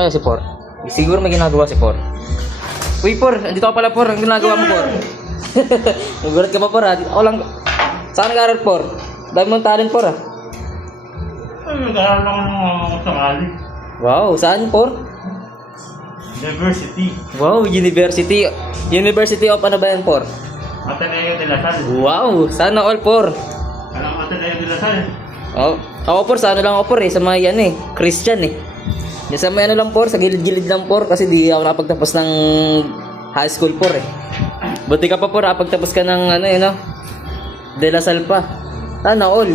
Ano si Por? Siguro may ginagawa si Por. Uy, Por! Andito ka pala, Por. Ang ginagawa mo, Por. Nagulat ka pa, Por, ha? Ako lang. Saan nag-aaral, Por? Dami mong talent, Por, ha? Ay, nag-aaral ako ng mga sakali. Wow, saan, Por? University. Wow, University. University of ano ba yan, Por? Ateneo de la Salle. Wow, sana all, Por. Alam Ateneo de la Salle? Oh, ako, Por, sa ano lang ako, Por, eh. Sa mga yan, eh. Christian, eh. Yan sa may ano lang, Por. Sa gilid-gilid lang, Por. Kasi di ako nakapagtapos ng high school, Por, eh. Buti ka pa, Por, nakapagtapos ka ng ano, eh, no? De La Salle pa. Sana all.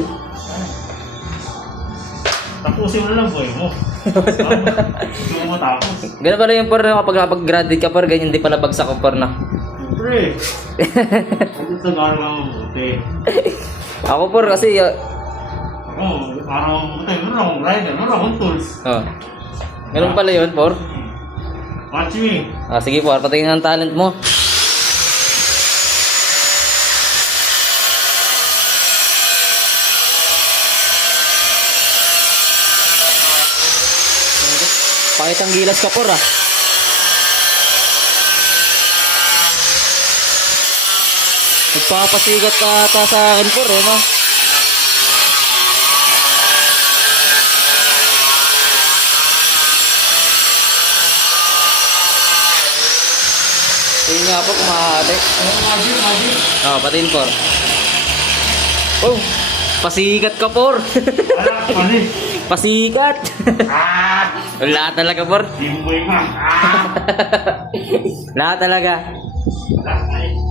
Tapusin mo na lang buhay mo. Gusto mo matapos. Ganun pala yung, Por, kapag nakapag-graduate ka, Por, ganyan di pala bagsak ko, Por, na. Siyempre. Ang nag-aaral ka mabuti. Ako, Por, kasi, Oo, araw mabuti. Meron akong rider, meron akong tools. oh. Ganun pala yun, Por. Watch me. Ah, sige, Por, patingin ang talent mo. Pakitang gilas ka, Por, ah. Nagpapasigat ka ata sa akin, Por, eh, no? Tingin nga po kung maaari. Magic. Oh, patingin, Por. Oh, pasikat ka, Por. Wala, mali. Pasikat. Wala talaga, Por. Dimboy ka. Wala talaga. Wala, mali.